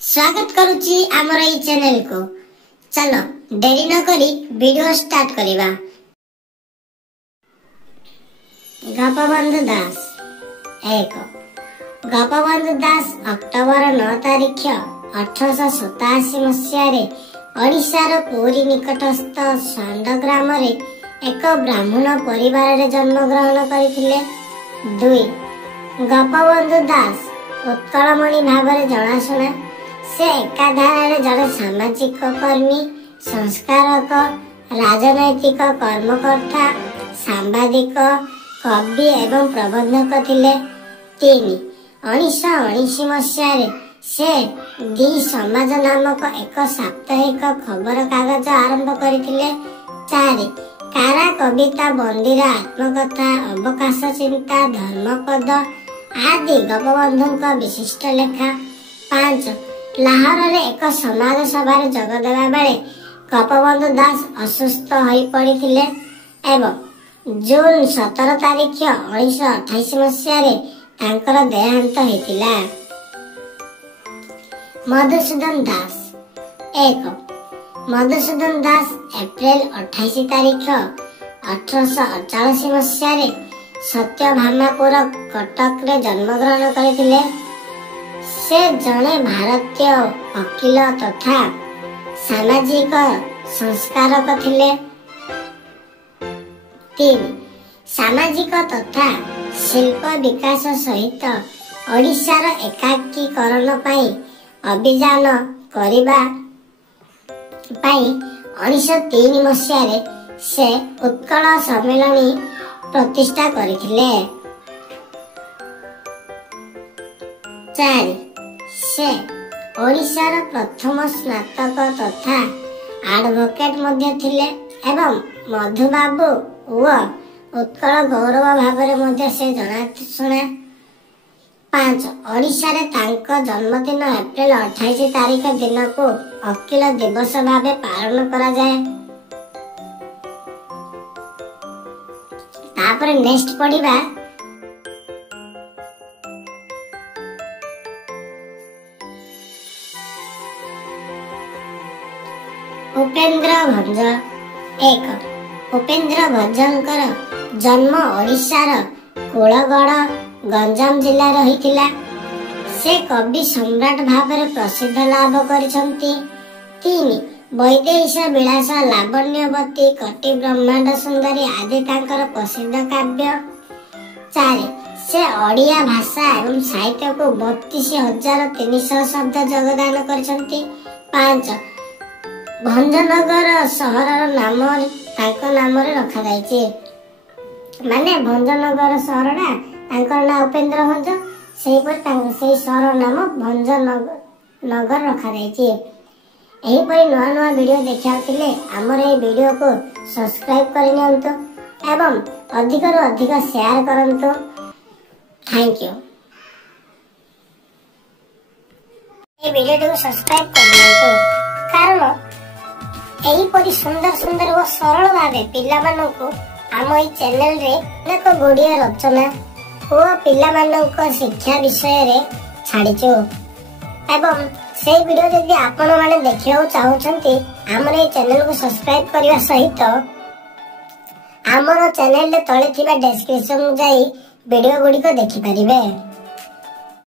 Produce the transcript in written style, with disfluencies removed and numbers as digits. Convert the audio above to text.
स्वागत करुच्ची आमर ये चैनल को। चलो देरी न करी वीडियो स्टार्ट करिबा। गोपबंधु दास एक गोपबंधु दास अक्टोबर 9 तारीख 1887 मसीह ओडिशार पुरी निकटस्थ सांडग्राम रे एक ब्राह्मण परिवार रे जन्म ग्रहण करथिले। 2 गोपबंधु दास उत्कलमणि भाव जनाशुना से एकाधार जड़े सामाजिक कर्मी, संस्कारक, राजनैतिक कर्मकर्ता, सांबादिक, कवि एवं प्रबंधक थिले। 3 1919 मसीह से दि समाज नामक एक साप्ताहिक खबर कागज आरंभ करथिले। 4 कारा कविता, बंदीर आत्मकथा, अवकाश चिंता, धर्मपद आदि गोपबंधुଙ୍କ विशिष्ट लेखा। 5 लाहौर रे एक समाज सभा रे जग देवा बेले गोपबंधु दास असुस्थ होई पड़िथिले एवं जून 17 तारीख 1928 मसीह रे तांकर देहांत हेतिला। मधुसूदन दास एक मधुसूदन दास अप्रैल 28 तारीख 1848 मसीह रे सत्यभामापुर कटक रे जन्म ग्रहण करथिले। से जने भारतीय वकील तथा सामाजिक संस्कारक थिले। 3 सामाजिक तथा शिल्प विकास सहित ओडिशार एकाकीकरण पाई अभियान करिबा पाई 1903 मसीह रे से उत्कल सम्मेलनी प्रतिष्ठा करथिले। 4 से ओडिशार प्रथम स्नातक तथा एडवोकेट मध्य थिले एवं मधुबाबू व उत्कल गौरव भाव मध्य से जनाशुना। 5 ओडिशा रे तांको जन्मदिन अप्रैल 28 तारीख दिन को वकील दिवस भाव पालन करा जाए। तापर नेक्स्ट पढ़िबा उपेंद्र भंज एक उपेंद्र भंजकर जन्म ओडिशार कुलगढ़ गंजाम जिला रहिथिला। से कवि सम्राट भाव प्रसिद्ध लाभ करिसंती। 3 वैदेश विलास, लावण्यवती, कटि ब्रह्मांड सुंदरी आदि तांकर प्रसिद्ध काव्य। 4 से ओडिया भाषा एवं साहित्य को 32,300 शब्द योगदान करिसंती। 5 भंजनगर सहर नाम तांको नाम रे रखा जायछि। माने भंजनगर सहर ना तांकर नाम उपेंद्र भंज, सेही पर तांको सेही सहर नाम भंजनगर रखा जायछि। एही परि नवा नवा वीडियो देखियातिले हमर ए वीडियो को सब्सक्राइब करि नियंतु एवं अधिक रु अधिक शेयर करंतु। Thank you. ए वीडियो को सब्सक्राइब कर नियंतु कारण एही परि सुंदर सुंदर और सरल भावे पिला माननको आम ए चैनल रे अनेक गुड़िया रचना और पिला माननको शिक्षा विषय रे छाड़ीचो एवं से वीडियो यदि आपण माने देखियो चाहउछंती हमर ए चैनल को सब्सक्राइब करिवा सहित हमर चैनल रे तळे थिबा डिस्क्रिप्शन जाई वीडियो गुडी को देखि परिबे।